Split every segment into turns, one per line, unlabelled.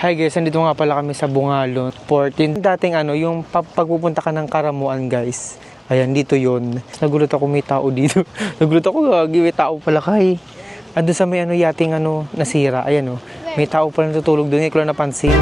Hi guys, nandito nga pala kami sa Bungalon, 14. Dating ano, yung pa- pagpupunta ka ng Karamuan guys. Ayan, dito yon. Nagulat ako may tao dito. Nagulat ako, gagi, may tao pala kay. Ando sa may ano, yating ano, nasira. Ayan oh. May tao pala natutulog doon, hindi ko lang napansin.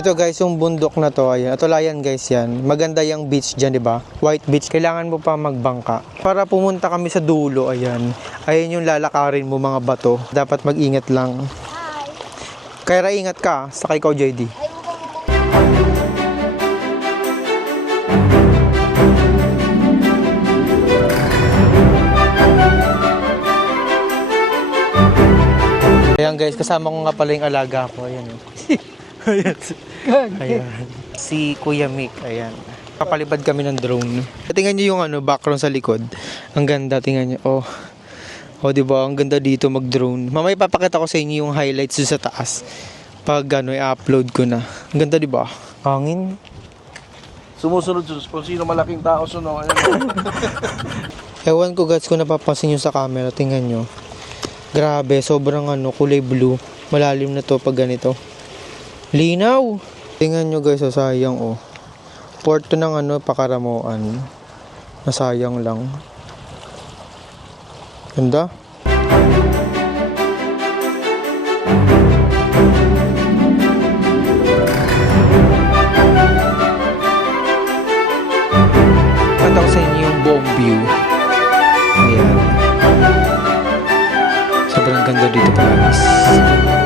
Ito guys, yung bundok na to, ayan. Atulayan guys yan. Maganda yung beach dyan, di ba? White beach. Kailangan mo pa magbangka. Para pumunta kami sa dulo, ayan. Ayan yung lalakarin mo mga bato. Dapat mag-ingat lang. Kaya ingat ka, sakay ikaw JD. Ayan guys, kasama ko nga pala yung alaga ko. Ayan. Ayan. ayan. Si Kuya Mick, ayan. Papalipad kami ng drone. Tingnan niyo yung ano, background sa likod. Ang ganda, tingnan niyo. Oh. Oh, di ba? Ang ganda dito mag-drone. Mamaya papakita ko sa inyo yung highlights sa taas. Pag ano, i-upload ko na. Ang ganda, di ba? Hangin.
Sumusunod sus kung sino malaking tao suno. Ayan.
Ewan ko guys kung napapansin nyo sa camera. Tingnan nyo. Grabe, sobrang ano, kulay blue. Malalim na to pag ganito. Linaw! Tingnan nyo guys, oh, sayang oh. Porto ng ano, pakaramuan. Nasayang lang. Ganda. Ko sa inyo yung buong view. Ayan. Sobrang ganda dito promise.